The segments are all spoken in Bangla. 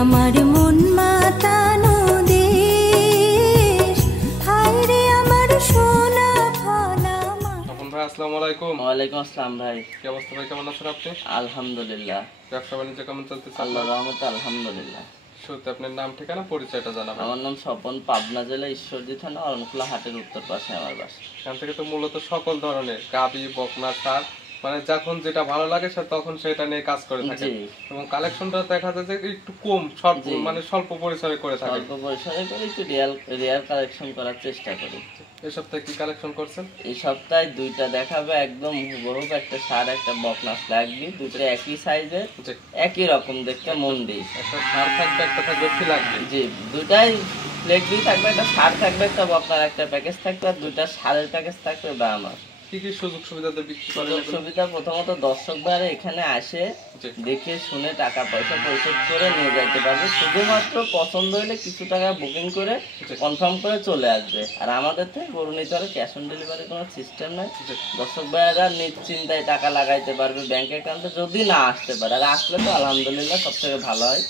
আমার মন মাতানো দেশ, হায় রে আমার সোনা ফলা মা। ভাই আসসালামু আলাইকুম। ওয়ালাইকুম আসসালাম ভাই। কি অবস্থা ভাই, কেমন আছেন আপনি? আলহামদুলিল্লাহ। ব্যবসা বাণিজ্য কেমন চলতেছে? আল্লাহর রহমতে আলহামদুলিল্লাহ। শুরুতে আপনার নাম, ঠিকানা, পরিচয়টা জানাবেন। আমার নাম স্বপন, পাবনা জেলা ঈশ্বরদী থানা অরণখোলা হাটের উত্তর পাশে আমার বাসা। এখান থেকে তো মূলত সকল ধরনের গাবি, বকনা, ষাঁড়, মানে যখন যেটা ভালো লাগে তখন সেটা নিয়ে কাজ করে থাকে এবং কালেকশনটা দেখা যায় যে একটু কম, মানে স্বল্প পরিসরে করে থাকে। স্বল্প পরিসরে করে একটু রিয়াল কালেকশন করার চেষ্টা করি। এই সপ্তাহে কি কালেকশন করছেন? এই সপ্তাহে দুইটা দেখাবে, একদম হুবহু একটা ষাঁড় একটা বকনা লাগবে, দুটো একই সাইজের, একই রকম দেখতে মন্ডি। একটা ষাঁড় থাকবে, একটা থাকবে ফ্ল্যাগবি। জি, দুটাই ফ্ল্যাগবি থাকবে, একটা ষাঁড় থাকবে, একটা বকনার একটা প্যাকেজ থাকবে, আর দুইটা ষাঁড়ের প্যাকেজ থাকবে। বা আমার কি কি সুযোগ সুবিধাতে বিক্রি করেন? সুযোগ সুবিধা প্রথমত দর্শক ভাইরা এখানে আসে দেখে শুনে টাকা পয়সা পরিশোধ করে নিয়ে যাইতে পারবে। শুধুমাত্র পছন্দ হলে কিছু টাকা বুকিং করে কনফার্ম করে চলে আসবে। আর আমাদের থেকে গরু নিতে হলে ক্যাশ অন ডেলিভারি কোনো সিস্টেম নাই। দর্শক ভাইরা নিশ্চিন্তায় টাকা লাগাইতে পারবে ব্যাংক অ্যাকাউন্টে, যদি না আসতে পারে। আর আসলে তো আলহামদুলিল্লাহ সব থেকে ভালো হয়।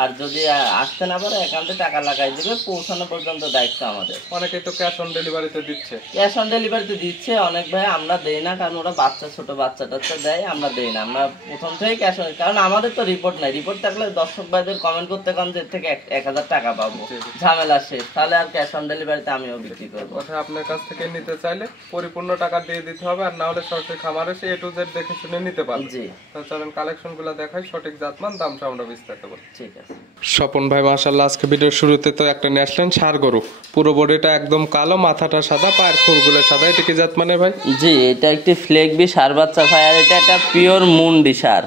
আর যদি আসতে না পারে অ্যাকাউন্টে টাকা লাগাই দেবে, পৌঁছানো পর্যন্ত দায়িত্ব আমাদের। অনেকেই তো ক্যাশ অন ডেলিভারিতে দিচ্ছে। ক্যাশ অন ডেলিভারিতে দিচ্ছে অনেক ভাই, আমরা দেই না, কারণ ওরা ছোট বাচ্চা টাচ্চা দেয়, আমরা দেই না। আমরা প্রথম থেকে ক্যাশ অন, কারণ আমাদের তো রিপোর্ট নাই। রিপোর্ট থাকলে দর্শক ভাইদের কমেন্ট করতে কারণ এর থেকে 1000 টাকা পাবো, ঝামেলা শেষ। তাহলে আর ক্যাশ অন ডেলিভারিতে আমিও বিক্রি করবো। কথা আপনার কাছ থেকে নিতে চাইলে পরিপূর্ণ টাকা দিয়ে দিতে হবে, আর না হলে সরাসরি খামারে এসে A to Z দেখে শুনে নিতে পারবে। জি, তাহলে চলেন কালেকশনগুলো দেখাই, সঠিক জাতমান, দামটা আমরা বিস্তারিত বলি। ঠিক আছে। স্বপন ভাই মাশাআল্লাহ, আজকে ভিডিওর শুরুতে তো একটা নিয়ে আসলেন ষাঁড় গরু। পুরো বডিটা একদম কালো, মাথাটা সাদা, পায়ের খুরগুলো সাদা। এটা কি জাত মানে ভাই? জি, এটা একটি ফ্লেগবি ষাঁড় বাচ্চা ভাই, আর এটা একটা পিওর মুন্ডি ষাঁড়।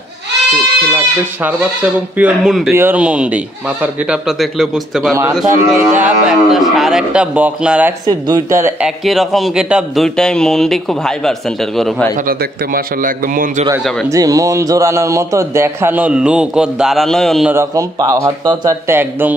লাগবে ষাঁড় বাচ্চা এবং পিওর মুন্ডি। পিওর মুন্ডি। মাথার গেটআপটা দেখলে বুঝতে পারবে যে মাথার গেটআপ, একটা ষাঁড় একটা বকনা রাখছি, দুইটার একই রকম গেটআপ, দুইটাই মুন্ডি, খুব হাই পার্সেন্টের গরু ভাই। মাথাটা দেখতে মাশাআল্লাহ একদম মন জোড়ায় যাবে। জি, মন জোড়ানোর মতো দেখানো লুক, ও দাঁড়ানোই অন্যরকম। হাত পাও চারটে একদম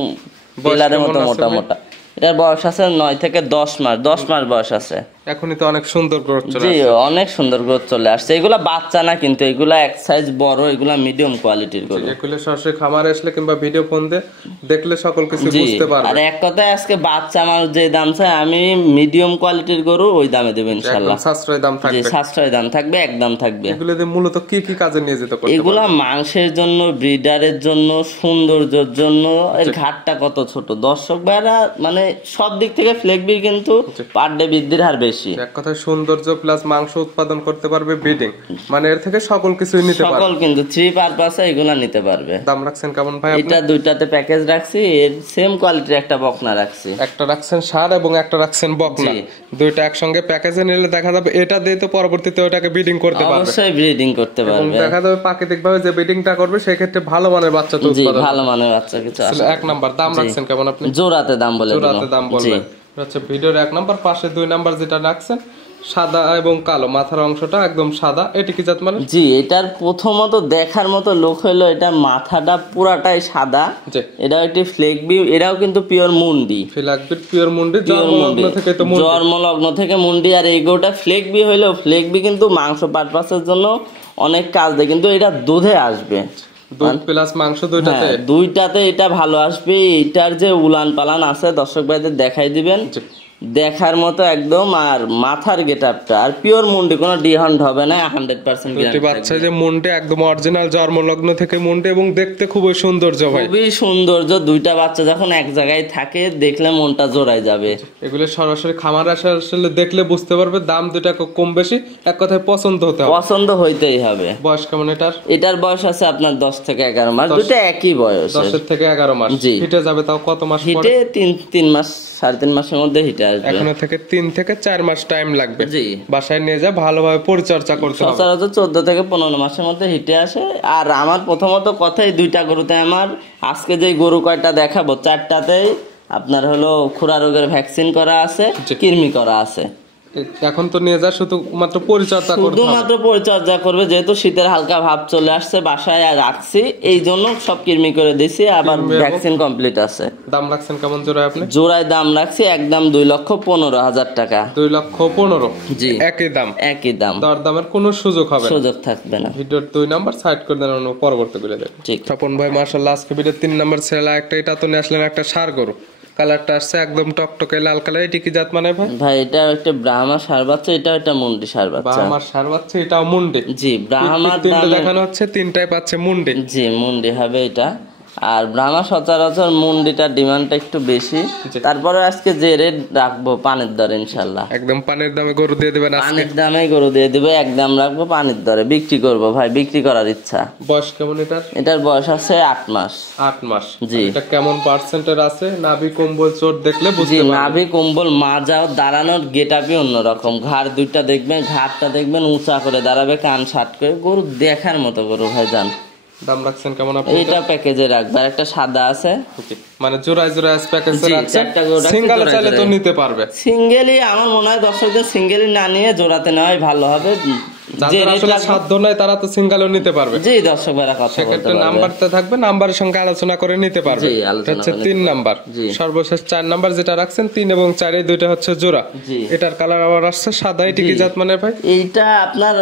পিলারের মতো মোটা মোটা। এটার বয়স আছে 9 থেকে 10 মাস। 10 মাস বয়স আছে। এখনই তো অনেক সুন্দর গ্রোথ চলে আসছে। জি, অনেক সুন্দর গ্রোথ চলে আসছে। এগুলা বাচ্চা না, কিন্তু এগুলা এক সাইজ বড়, এগুলা মিডিয়াম কোয়ালিটির গরু। এগুলো সরাসরি খামারে আসলে কিংবা ভিডিও ফোন দিয়ে দেখলে সকল কিছু বুঝতে পারবে। আর এক কথায় আজকে বাচ্চা মানুষ যে দাম চায়, আমি মিডিয়াম কোয়ালিটির গরু ওই দামে দেব ইনশাআল্লাহ। সাশ্রয় দাম থাকবে। জি, সাশ্রয় দাম থাকবে, একদম থাকবে। এগুলো দিয়ে মূলত কি কি কাজে নিয়ে যেতে পারবে? এগুলা মাংসের জন্য, ব্রিডারের জন্য, সৌন্দর্যের জন্য। এর ঘাটটা কত ছোট, দর্শক ভাইরা মানে সব দিক থেকে ফ্লেগবি কিন্তু পার ডে বৃদ্ধির হার বেশি। এক কথায় সৌন্দর্য প্লাস মাংস উৎপাদন করতে পারবে, ব্রিডিং, মানে এর থেকে সকল কিছুই নিতে পারবে। সকল কিন্তু 3 পারপাসে এগুলা নিতে পারবে। দাম রাখছেন কেমন ভাই? এটা দুইটাতে প্যাকেজ রাখছি, এর সেম কোয়ালিটির একটা বকনা রাখছি। একটা রাখছেন ষাঁড় এবং একটা রাখছেন বকনা, দুইটা একসঙ্গে প্যাকেজে নিলে দেখা যাবে এটা দিয়ে তো পরবর্তীতে ওটাকে ব্রিডিং করতে পারবে। অবশ্যই ব্রিডিং করতে পারবে। দেখা যাবে প্রাকৃতিকভাবে যে ব্রিডিংটা করবে সেই ক্ষেত্রে ভালো মানের বাচ্চা তো উৎপাদন। জি, ভালো মানের বাচ্চা কিছু আসে। এক নাম্বার দাম রাখছেন কেমন আপনি? জোড়াতে দাম বলে দিলাম। জোড়াতে দাম বলবেন। আচ্ছা, ভিডিওর 1 নাম্বার, পাশে 2 নাম্বার যেটা রাখছেন সাদা এবং কালো, মাথার অংশটা একদম সাদা। এটা কি জাত মানে? জি, এটার প্রথমত দেখার মতো লোক হলো এটা মাথাটা পুরাটাই সাদা। এটা একটি ফ্লেগবি, এটাও কিন্তু পিওর মুন্ডি। ফ্লেগবি পিওর মুন্ডি, জন্মলগ্ন থেকে তো মুন্ডি। জন্মলগ্ন থেকে মুন্ডি। আর এই গরুটা ফ্লেগবি হইলো, ফ্লেগবি কিন্তু মাংস পারপাসের জন্য অনেক কাজ দেয়, কিন্তু এটা দুধে আসবে। দুধ প্লাস মাংস দুইটাতে এটা ভালো আসবে। এটার যে উলান পালান আছে দর্শক ভাইদের দেখাই দিবেন, দেখার মতো একদম। আর মাথার গেটআপটা আর পিওর মুন্ডি, কোনো ডিহান্ড হবে না, 100% গ্যারান্টি। বাচ্চা যে মুন্ডি একদম অরিজিনাল জন্মলগ্ন থেকে মুন্ডি এবং দেখতে খুবই সৌন্দর্য ভাই, খুবই সৌন্দর্য। দুইটা বাচ্চা যখন এক জায়গায় থাকে দেখলে মনটা জোড়ায় যাবে। এগুলো সরাসরি খামার আসলে দেখলে বুঝতে পারবে। দাম দুটা কম বেশি, এক কথায় পছন্দ হতে হবে। পছন্দ হইতেই হবে। বয়স কেমন এটার? এটার বয়স আছে আপনার 10 থেকে 11 মাস। দুটো একই বয়স, 10 থেকে 11 মাস। জি, হিটে যাবে তাও কত মাস পরে? হিটে 3 মাস 3.5 মাসের মধ্যে হিটে আসবে। এখনো থেকে 3 থেকে 4 মাস টাইম লাগবে। জি, বাসায় নিয়ে যা ভালোভাবে পরিচর্যা করতে হবে। সচরাচর 14 থেকে 15 মাসের মধ্যে হিটে আসে। আর আমার প্রথমত কথাই, দুইটা গরুতে আমার আজকে যে গরু কয়টা দেখাবো 4টাতেই আপনার হলো খুরা রোগের ভ্যাকসিন করা আছে, কৃমি করা আছে। এখন তো নিয়ে যা শুধু মাত্র পরিচর্যা করতে হবে। শুধুমাত্র পরিচর্যা করবে, যেহেতু শীতের হালকা ভাব চলে আসছে, বাসায় আর রাখছি এই জন্য সব কৃমি করে দিছি, আবার ভ্যাকসিন কমপ্লিট আছে। দাম রাখছেন কেমন জোড়ায় আপনি? জোড়ায় দাম রাখছি একদম 2,15,000 টাকা। 2,15,000? জি একই দাম? একই দাম, দরদামের কোনো সুযোগ হবে না? সুযোগ থাকবে না। ভিডিওর 2 নাম্বার সাইড করে দেন, অন্য পরবর্তী করে দেন। ঠিক। স্বপন ভাই মাশাআল্লাহ আজকে ভিডিও 3 নাম্বার ছেলে একটা, এটা তো নিয়ে আসলেন একটা ষাঁড় গরু, কালারটা আসছে একদম টকটকে লাল কালার। এটি কি জাত মানে ভাই? ভাই এটা একটা ব্রাহ্মা ষাঁড় বাচ্চা, এটা একটা মুন্ডি ষাঁড় বাচ্চা। আমার ষাঁড় বাচ্চা, এটাও মুন্ডি? জি ব্রাহ্মার তিনটা দেখানো হচ্ছে, তিনটাই পাচ্ছে মুন্ডি। জি মুন্ডি হবে এটা। আর ব্রাহ্মা সচরাচর মুন্ডিটার ডিমান্ডটা একটু বেশি, তারপরে আজকে যে রেট রাখবো পানির দরে ইনশাল্লাহ। একদম পানির দামে গরু দিয়ে দিবেন আজকে? পানির দামে গরু দিয়ে দিবে, একদম রাখবো পানির দরে, বিক্রি করবো ভাই, বিক্রি করার ইচ্ছা। বয়স কেমন এটার? এটার বয়স আছে 8 মাস। 8 মাস? জি। এটা কেমন পার্সেন্টের আছে? নাভি কম্বল চোট দেখলে বুঝতে পারবেন। নাভি কম্বল মাজাও দাঁড়ানোর গেটআপই অন্যরকম, ঘাড় দুইটা দেখবেন, ঘাড়টা দেখবেন উঁচা করে দাঁড়াবে, কান শার্ট করে, গরু দেখার মতো গরু ভাই। জান দাম রাখছেন কেমন আপনি? এইটা প্যাকেজে রাখবে, আর একটা সাদা আছে। মানে জোড়ায় জোড়ায় প্যাকেজে জি, রাখছেন? চারটা গরু রাখছি, সিঙ্গেল জোড়ায় চাইলে তো জোড়ায়। নিতে পারবে। সিঙ্গেলই আমার মনে হয় দর্শকদের সিঙ্গেলই না নিয়ে জোড়াতে নেওয়াই ভালো হবে। যে যাদের রেট আসলে সাধ্য নাই তারা তো সিঙ্গেলও নিতে পারবে। জি দর্শক ভাইরা কথা বলতে সেক্ষেত্রে পারবে। নাম্বারটা থাকবে, নাম্বারের সঙ্গে আলোচনা করে নিতে পারবে। জি, আলোচনা হচ্ছে করে 3 নাম্বার। জি। সর্বশেষ 4 নাম্বার যেটা রাখছেন, 3 এবং 4 এই দুইটা হচ্ছে জোড়া। জি। এটার কালার আবার আসছে সাদা। এটি কি জি। জাত মানে ভাই? এইটা আপনার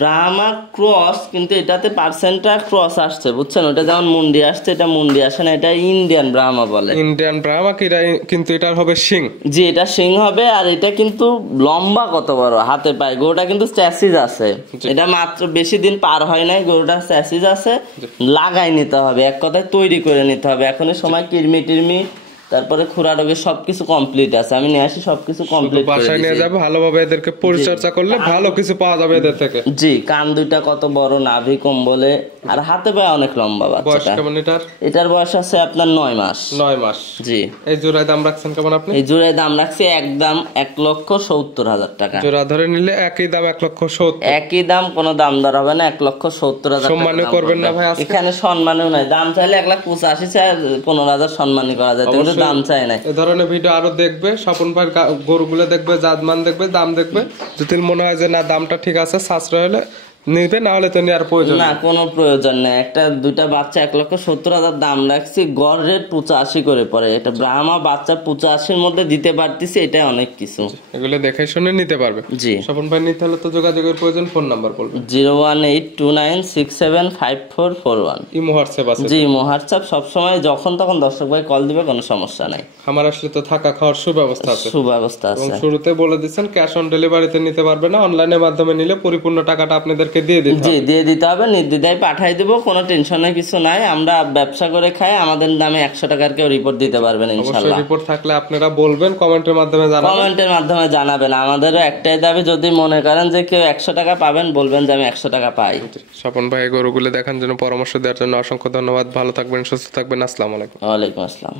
ব্রাহ্মা ক্রস, কিন্তু এটাতে পার্সেন্টটা ক্রস আসছে বুঝছেন। ওটা যেমন মুন্ডি আসছে, এটা মুন্ডি আসে না, এটা ইন্ডিয়ান ব্রাহ্মা বলে। ইন্ডিয়ান ব্রাহ্মা কি? কিন্তু এটার হবে শিং? জি এটা সিং হবে। আর এটা কিন্তু লম্বা কত বড়, হাতে পায়। গরুটা কিন্তু চ্যাসিস আছে, এটা মাত্র বেশি দিন পার হয় নাই, গরুটা চ্যাসিস আছে, লাগাই নিতে হবে, এক কথায় তৈরি করে নিতে হবে। এখনই সময় কৃমি টিরমি, তারপরে খুরা রোগের সবকিছু কমপ্লিট আছে, আমি নিয়ে আসি সবকিছু কমপ্লিট করে বাসায় নিয়ে যাবে, ভালোভাবে এদেরকে পরিচর্যা করলে ভালো কিছু পাওয়া যাবে এদের থেকে। জি কান দুইটা কত বড়, নাভি কম্বলে, আর হাতে পায়ে অনেক লম্বা বয়স বাচ্চাটা। কেমন এটার? এটার বয়স আছে আপনার 9 মাস। 9 মাস? জি। এই জোড়ায় দাম রাখছেন কেমন আপনি? এই জোড়ায় দাম রাখছি একদম 1,70,000 টাকা। জোড়া ধরে নিলে একই দাম 1,70,000? একই দাম, কোনো দাম দর হবে না, 1,70,000 টাকা। সম্মানও করবেন না ভাই আজকে? এখানে সম্মানও নাই, দাম চাইলে 1,85,000 চাই, 15,000 সম্মানই করা যায়, কিন্তু দাম চাই নাই। এই ধরনের ভিডিও আরো দেখবে, স্বপন ভাই গরুগুলো দেখবে, জাতমান দেখবে, দাম দেখবে, যদি মনে হয় যে না দামটা ঠিক আছে, সাশ্রয় হলে নিবে, না হলে তো নেওয়ার প্রয়োজন না, কোনো প্রয়োজন নেই। একটা দুইটা বাচ্চা 1,70,000 দাম রাখছি, গড় রেট 85 করে পড়ে। এটা ব্রাহ্মা বাচ্চা 85-র মধ্যে দিতে পারতেছি, এটাই অনেক কিছু। এগুলো দেখে শুনে নিতে পারবে। জি। স্বপন ভাই নিতে হলে তো যোগাযোগের প্রয়োজন, ফোন নাম্বার বলবেন। 01829675441। ইমো হোয়াটসঅ্যাপ আছে? জি হোয়াটসঅ্যাপ সবসময়, যখন তখন দর্শক ভাই কল দিবে, কোনো সমস্যা নাই। আমার আসলে তো থাকা খাওয়ার সুব্যবস্থা আছে? সুব্যবস্থা এবং আছে। শুরুতে বলে দিচ্ছেন ক্যাশ অন ডেলিভারিতে নিতে পারবে না, অনলাইনের মাধ্যমে নিলে পরিপূর্ণ টাকাটা আপনাদেরকে দিয়ে দিতে জি হবে। দিয়ে দিতে হবে, নির্দ্বিধায় পাঠাই দেবো, কোনো টেনশনের কিছু নাই। আমরা ব্যবসা করে খাই, আমাদের নামে 100 টাকার কেউ রিপোর্ট দিতে পারবেন অবশ্যই ইনশাল্লাহ। রিপোর্ট থাকলে আপনারা বলবেন, কমেন্টের মাধ্যমে জানাবেন। কমেন্টের মাধ্যমে জানাবেন। আমাদেরও একটাই দাবি, যদি মনে করেন যে কেউ 100 টাকা পাবেন, বলবেন যে আমি 100 টাকা পাই। স্বপন ভাই গরুগুলো দেখার জন্য, পরামর্শ দেওয়ার জন্য অসংখ্য ধন্যবাদ। ভালো থাকবেন, সুস্থ থাকবেন। আসসালামু আলাইকুম। ওয়ালাইকুম আসসালাম।